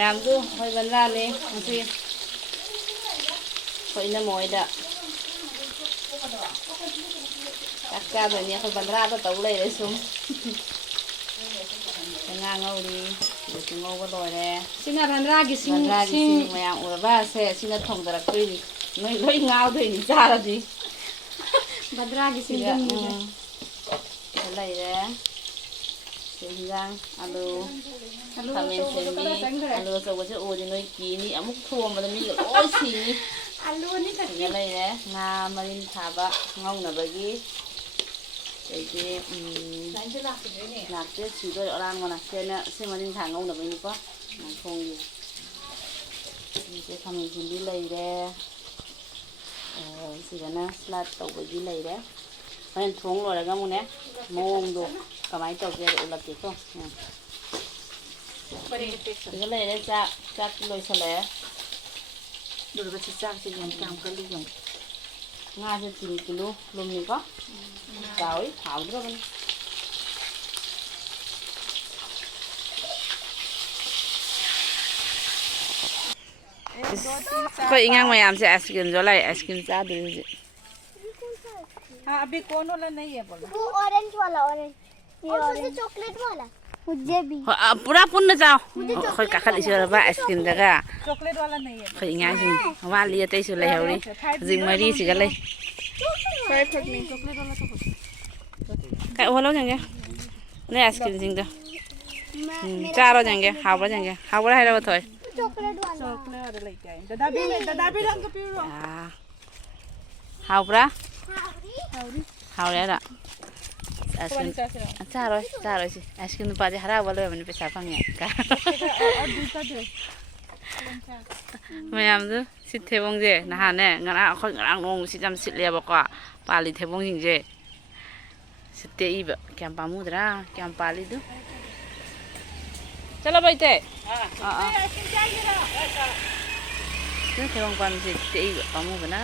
ꯃꯌꯥꯝꯗꯨ ꯑꯩꯈꯣꯏ ꯕꯟꯗ꯭ꯔꯥꯅꯤ ꯉꯁꯤ ꯑꯩꯈꯣꯏ ꯏꯅꯝꯃꯣꯏꯗ ꯆꯥꯛ ꯆꯥꯗꯣꯏꯅꯤ ꯑꯩꯈꯣꯏ ꯕꯟꯗ꯭ꯔꯥꯗ ꯇꯧ ꯂꯩꯔꯦ ꯁꯨꯝ ꯉꯥ ꯉꯧꯔꯤ ꯁꯤꯗꯁꯨ ꯉꯧꯕ ꯂꯣꯏꯔꯦ ꯁꯤꯅ ꯕꯟꯗ꯭ꯔꯥꯒꯤ ꯁꯤꯡ ꯃꯌꯥꯝ ꯎꯔꯕꯁꯦ ꯁꯤꯅ ꯊꯣꯡꯗꯔꯛꯇꯣꯏꯅꯤ ꯅꯣꯏ ꯂꯣꯏ ꯉꯥꯎꯗꯣꯏꯅꯤ ꯆꯥꯔꯗꯤ ꯕꯟꯗ꯭ꯔꯥꯒꯤ ꯁꯤꯗ ꯁꯤꯡꯖꯪꯅꯤꯁꯦ ꯂꯩꯔꯦ ꯍꯤꯟꯖꯥꯡ ꯑꯂꯨ ꯑꯂꯨ ꯈꯥꯃꯦꯟ ꯑꯆꯧꯕꯗꯣ ꯑꯁꯤꯟꯕꯤ ꯀꯗꯥꯏ ꯆꯪꯈ꯭ꯔꯦ ꯑꯂꯨ ꯑꯆꯧꯕꯁꯦ ꯎꯔꯗꯤ ꯅꯣꯏ ꯀꯤꯅꯤ ꯑꯃꯨꯛ ꯊꯣꯡꯕꯗ ꯃꯤꯒ ꯂꯣꯏ ꯁꯤꯅꯤ ꯑꯂꯨꯅꯤ ꯁꯤꯗ ꯂꯩꯔꯦ ꯉꯥ ꯃꯔꯤꯟ ꯊꯥꯕ ꯉꯧꯅꯕꯒꯤ ꯑꯗꯩꯗꯤ ꯂꯥꯛꯇꯦ ꯁꯤꯗꯣꯏ ꯑꯔꯥꯡꯕꯅ ꯁꯤ ꯃꯔꯤꯟ ꯊꯥ ꯉꯧꯅꯕꯒꯤꯅꯤꯀꯣ ꯊꯣꯡꯒꯤ ꯈꯥꯃꯦꯟ ꯑꯁꯤꯟꯕꯤ ꯂꯩꯔꯦ ꯁꯤꯗꯅ ꯁ꯭ꯂꯥꯏꯠ ꯇꯧꯕꯒꯤ ꯂꯩꯔꯦ ꯍꯣꯔꯦꯟ ꯊꯣꯡ ꯂꯣꯏꯔꯒ ꯑꯃꯨꯛꯅꯦ ꯃꯑꯣꯡꯗꯣ ꯀꯃꯥꯏꯅ ꯇꯧꯒꯦꯗ ꯎꯠꯂꯛꯀꯦꯀꯣ ꯁꯤꯗ ꯂꯩꯔꯦ ꯆꯥꯛꯇꯤ ꯂꯣꯏꯁꯜꯂꯛꯑꯦ ꯑꯗꯨꯒ ꯆꯥꯛꯁꯦ ꯀꯌꯥꯝ ꯀꯜꯂꯤ ꯌꯦꯡꯉꯨ ꯉꯥꯁꯦ ꯀꯤꯂꯨ ꯂꯨꯝꯃꯤꯀꯣ ꯆꯥꯎꯏ ꯍꯥꯎꯗ꯭ꯔꯕꯅꯤ ꯑꯩꯈꯣई इꯉꯥꯡ मयाम से आइसक्रीम जो लाई आइसक्रीम चादे हूँ हाँ अभी कौन वाला नहीं है बोला वो ऑरेंज वाला ऑरेंज ये ऑरेंज चॉकलेट वाला मुझे भी पूरा पुण्य जाओ कोई काखल इसे रबा आइसक्रीम जगह चॉकलेट वाला नहीं है कोई इङांग सिंग वाली ते इसे लाई हौरी जिंग मरी सिगा लाई परफेक्ट नहीं चॉकलेट वाला तो काय वाला जंगे नहीं आइसक्रीम सिंग तो चारो जंगे हावरा है रबा थोय चॉकलेट वाला चॉकलेट वाला लेके आए दादा भी रंग पी लो हावरा हावरी हावरा रा आइसक्रीम चारो सी आइसक्रीम पाजे हरा वाला मैंने पैसा पांगे का और दूसरा दे मयाम जो सिट थेबोंग जे नहाने ngana akhoi ngarang nong si jam sit leba ko pali thebong jing je sitte iba kyam pamudra kyam pali du चलो बैठे थेबोंग palm सिtte iba pamu bana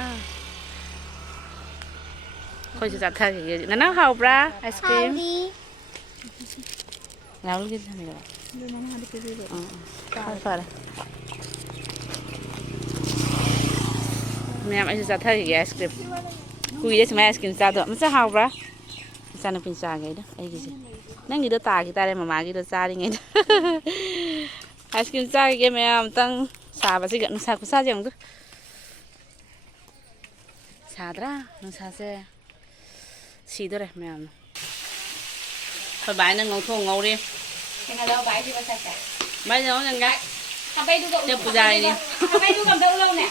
khoi chu chatha ge nana haubra ice cream laul ge thamira fara ma'am ऐसे चाथा की ice cream कुछ ऐसे मैं ice cream चादो मचा हावब्रा चाना pin चागे the ऐगिसे नंगिदो तागी तारे ममागिदो चारिङै आइसक्रीम चागे मैम तंग साबसे ग नुसा खुसा जेंगदु साद्रा नुसासे सिदोरे मैम खै बायना ngौथों ngौरे हेलो बाय भी बचा क्या बाय जाओ जंगा हबाई दुको ते पुजारी नि हबाई दुको दौ लो ने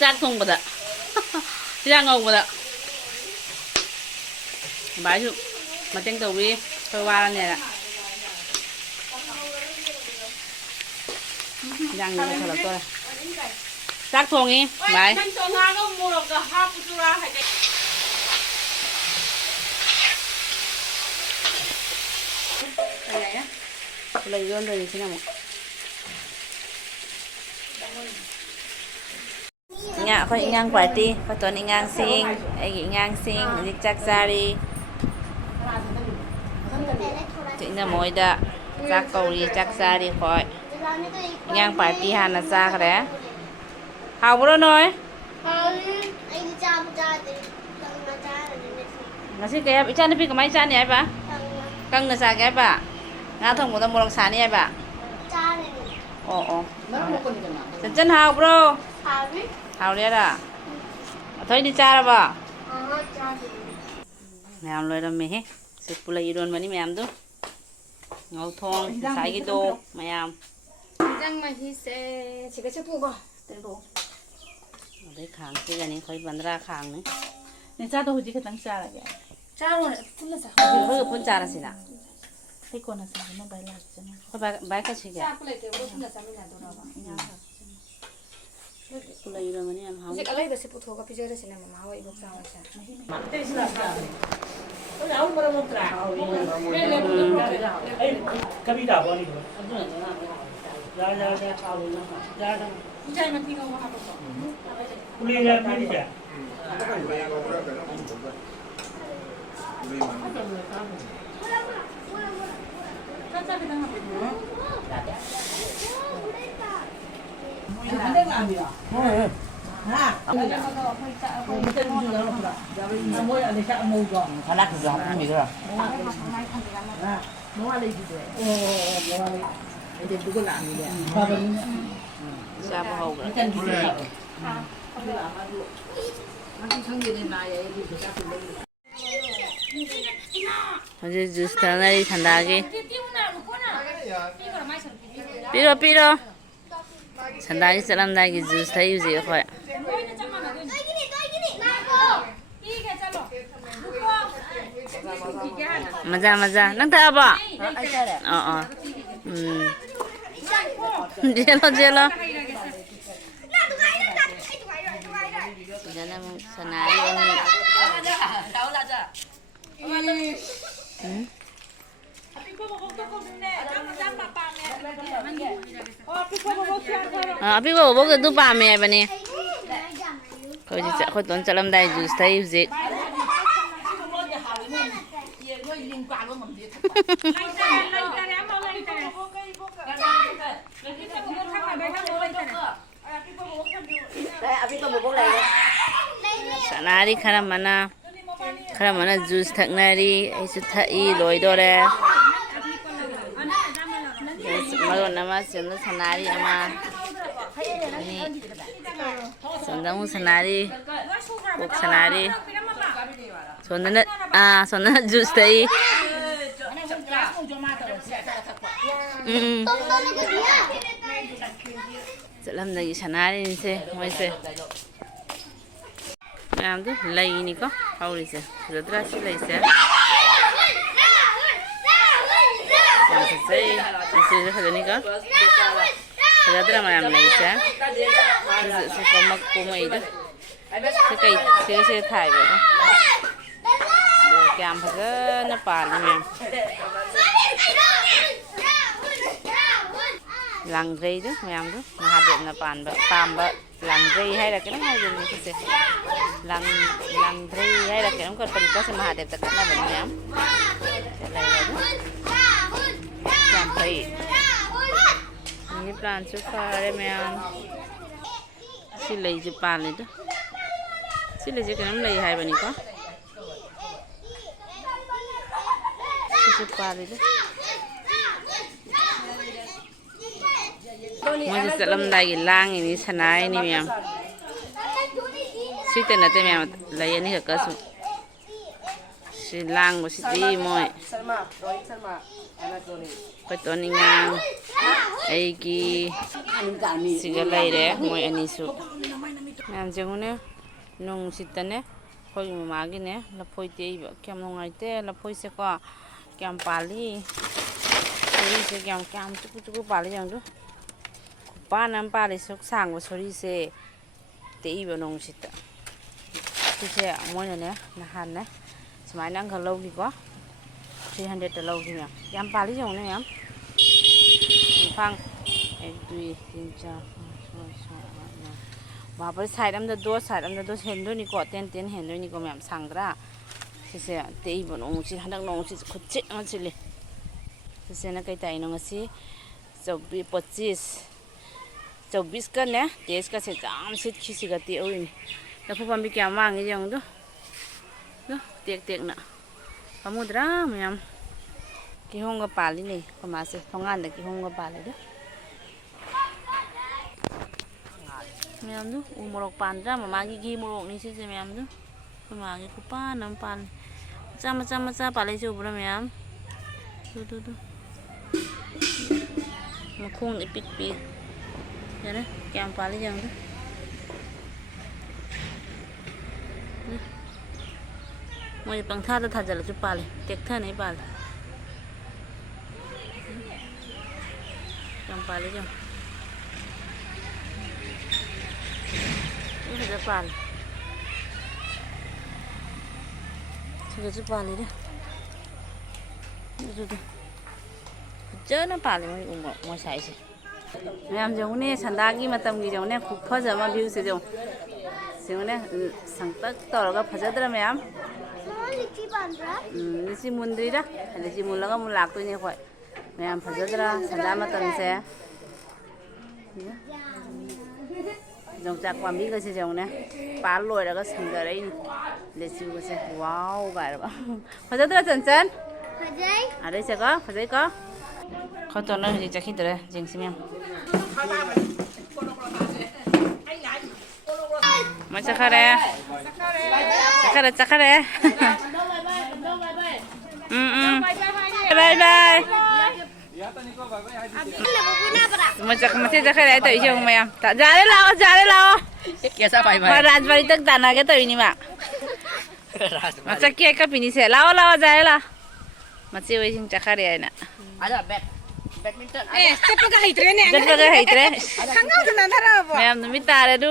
ꯆꯥꯛ ꯊꯣꯡꯕꯗ ꯍꯤꯟꯖꯥꯡ ꯉꯧꯕꯗ ꯕꯥꯏꯁꯨ ꯃꯇꯦꯡ ꯇꯧꯕꯤ ꯑꯩꯈꯣꯏ ꯋꯥꯔꯅꯦꯅ ꯍꯤꯟꯖꯥꯡꯗꯤ ꯂꯣꯏꯁꯜꯂꯛꯇꯣꯔꯦ ꯆꯥꯛ ꯊꯣꯡꯉꯤ ꯕꯥꯏ ꯂꯩ ꯌꯣꯟꯗꯣꯏꯅꯤ ꯁꯤꯅ ꯑꯃꯨꯛ ꯑꯩꯈꯣꯏ ꯏꯉꯥꯡ ꯄꯥꯔꯇꯤ ꯐꯣꯇꯣꯟ ꯏꯉꯥꯡꯁꯤꯡ ꯑꯩꯒꯤ ꯏꯉꯥꯡꯁꯤꯡ ꯍꯧꯖꯤꯛ ꯆꯥꯛ ꯆꯥꯔꯤ ꯏꯅ ꯃꯣꯏꯗ ꯆꯥꯛ ꯀꯧꯔꯤ ꯆꯥꯛ ꯆꯥꯔꯤ ꯍꯣꯏ ꯏꯉꯥꯡ ꯄꯥꯔꯇꯤ ꯍꯥꯟꯅ ꯆꯥꯈ꯭ꯔꯦ ꯍꯥꯎꯕ꯭ꯔꯣ ꯅꯣꯏ ngasi kaya icha nupi kamai chani haiba kang na sa kaya ba nga thong mo da morok sani haiba chen chen hao bro hao le da thoi ni cha ra ba mèo loi da me he se pula iron mani mèo du ngau thong sai gi do mèo जंग में ही से छिके से पुगो तेरो đấy kháng cái này khơi bắn ra kháng đấy nên cha tôi chỉ cái tăng cha là vậy cha rồi phun là sao vừa phun trà là gì nào thấy con là sao nó bay là chứ có bài cái gì cha cũng lấy tiền phun là sao mình làm đâu đó cô lấy rồi mà đi em không cái lấy được sẽ phụ thuộc vào cái chơi này mà máu vậy bốc sao là sao कभी डाबो नहीं हो जा जा जा खाओ ना जा जा chơi mà thi không có học được police यार नहीं क्या cha cha cái đang học được 마음이야. 아, 뭐야, 내 차 먹어. 하나 그거 한 미그라. 뭐가 레지도. 이제 누구 나는데? 샤브 하고. 일단 주세요. 성질이 나야 애기 그 자꾸 먹는. 어제 주스 타나리 산다기. 삐로 삐로. 산다기 사람다기 주스 타 유지 거야. 맞아 맞아. 난 타봐. 제로 제로. Jangan senari ini. Api ko bố cái tu ba mẹ bên này. Thôi chị khôi tuấn cho lâm đại juice thấy gì. Senari khara mana juice thaknari aisu thai loidore. Maron nama senda senari ama ini sendamu senari kok senari sonda juice thai Salam lagi senari ni se moi se làm thế lầy này có hầu này sẽ rồi ra sẽ lầy sẽ làm thật sẽ thật này có rồi ra mà làm lầy sẽ có mặc cô mày đó cái cây sẽ thải vậy đó rồi cam thật nó bàn nha lăng dây đó mày đó mà hạt điện là bàn bợ lăng dây hay là cái nó hay dùng như thế lăng dây hay là cái nó còn phần có xem hạt đẹp tất cả là vẫn nhám cái này là đó làm thấy như plan chút pha đây mẹ xin lấy chụp bàn này đó xin lấy cái nó lấy hay vậy có chụp bàn này đó Moi sẽ làm đại lang ini sanai ini mem. Si tên là tên mem lấy ini cái cơ su. Si lang một si đi moi. Cái tuần này ngang. Ai ki si cái lấy đấy moi ani su. Mem jangan nè nung si tên nè. Khoi mà cái nè là phơi tê kem nung ai tê là phơi sẽ có kem pali. Phơi sẽ kem chút pali chẳng đó. Ba năm ba để sốc sang và sorry sẽ tỉ vào nông xịt thì sẽ mỗi lần nè là hành nè máy năng còn lâu thì có thì hành được lâu thì nhỉ em ba lý dùng này em phăng tùy tin cha và với xài đâm đôi hẹn đôi ní có tên hẹn đôi ní có mềm sang ra thì sẽ tỉ vào nông xịt hành đang nông xịt khốt chết nó chỉ li thì sẽ là cái tay nông xịt rồi bị bớt cho biscuit nè, taste cái sẽ giảm xịt khi xịt cái tiêu in, là phụ phẩm bị kéo mang cái dòng đó, đó tiệc nè, kamu dra mày cái hông cái pali này, cái mà sẽ phong ăn được cái hông cái pali đó, mày đó, umurok pan dra mà mang cái ghi umurok này sẽ mày đó, cái mà cái kupa nam pan, macam pali sih ubra mày, tuh, mà khung để pik. Đó, kem pali chẳng đó. Mọi bằng thà ta thật là chút pali, tiếc thà này pali. Kem pali chẳng. Ini ada pali. Sudah chút pali đó. Tuh. Chơi nó pali mau sai sih. Mẹ giống nè sản đa cái mà tầm cái giống nè खूब फजा mà view से giống nè sang तक तो लगा फजा तरह mẹ लिची बन रहा लिची मुंदरी रा लिची मुन लगा मुन लाग तो नहीं कोई mẹ फजा तरह sản đa mà tầm से Jongchak pambi ka se jongna pal loi ra ga sangdarai le chu ga se wow ga ra ba phajadra chan Fajai. are se ka phajai ka khaton na ji chakhi dre jing sim macha khare chakare bye bye macha masih chakare ai toi jong mayam ta jare lao Kia sao phải mà rajbari tak tana ke toi ni ma macha ke ka pini se lao jare la machi wei sing chakare ai na Ada badminton. Cepat ke hitre nih. jat baga haitre Kangau kena thara apa? mayam numi tare du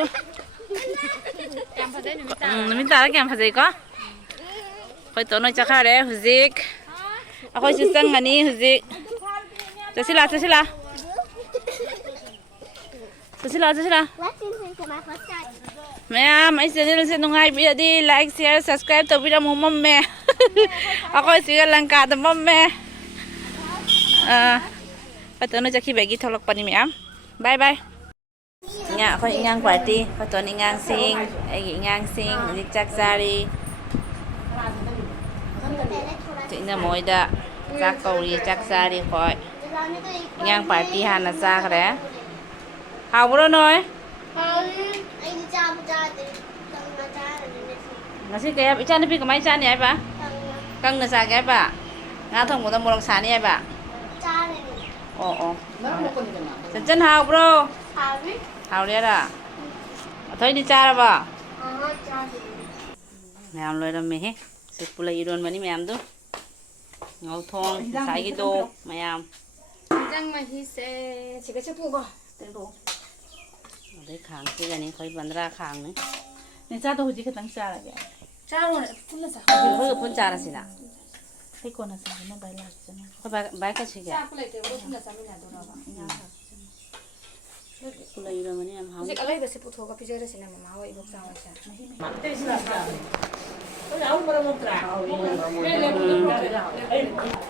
numi tare kyam phajai ko khoi to noi chakare huzik akhoi chu sang ani huzik chasila Let's listen to my first time. mayam ai channel se nungai bi di like share subscribe to bira mom me akhoi sigal langka da mom me khoi to noi chakhi bagi tholok pani mayam bye bye nya khoi ingang party khoi to ingang sing ai ingang sing dik chak sari Chính moida chak kauri chak sari khoi ingang party hana sa khare hau bro noi Anh đi cha đi. Tầng mà cha là đến đây. ngasi kaya icha ni pi kamai cha ni ai ba kang na sa kaya ba nga thong mo ta mo lang sa ni ai ba Cha này. o chân hau bro Hào đi. hau le ra thoi đi cha ra ba Cha đi. mèo lôi ra mè he sip pula iron mani mèo tu ngau thong sai gi do mèo Jangan masih se cakap apa? Tengok. đấy khang cái này khoi bandra khang ni Ni cha tu hujik ketang cha lagi. Cha lo pun lah sa. hơi phun cha ra si na Hai kau nasi mana bayar sana. khoi bai ka chi ga Cha pula itu pun lah sa mina tu lah. pula iron mani am hau Hujik alai dah se putu kau pijar sini mama awak ibu sama cha.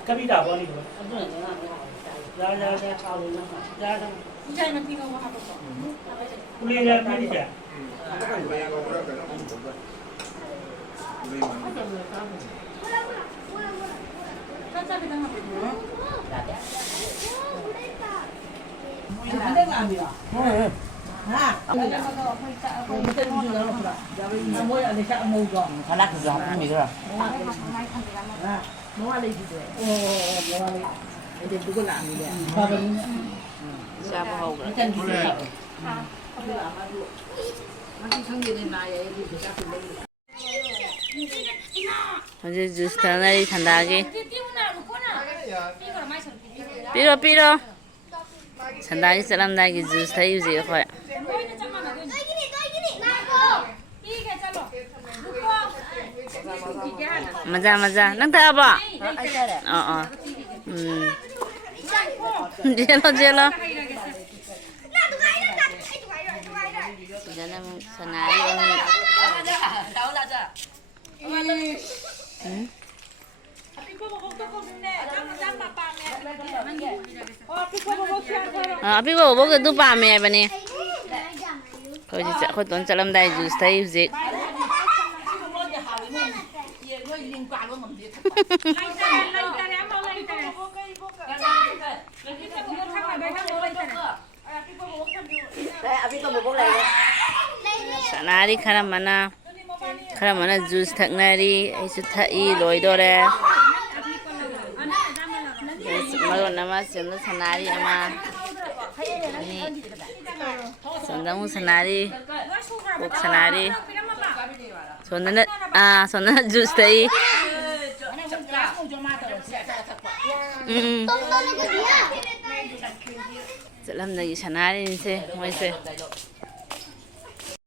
Kami dah buat ni. Dah kalau dah. Jangan nanti kau makan apa. Kuliah dah ni dia. Kan saya bilang apa? Anak juga ni ke? cha ba hau ga Hanje juice thana ri thanda ge piro thanda gi salam da gi juice thai ju je khoi maja nang ta ba jelo Jangan senari Api ko bố cái tu ba mẹ bà nè khôi chị khôi tuấn cho lâm đây juice thấy gì Sanari khara mana juice thaknari aisu thai loidore maron nama senda sanari ama ini sendamu sanari kok sanari sondana juice thai Salam lagi sanari ni se, moi se.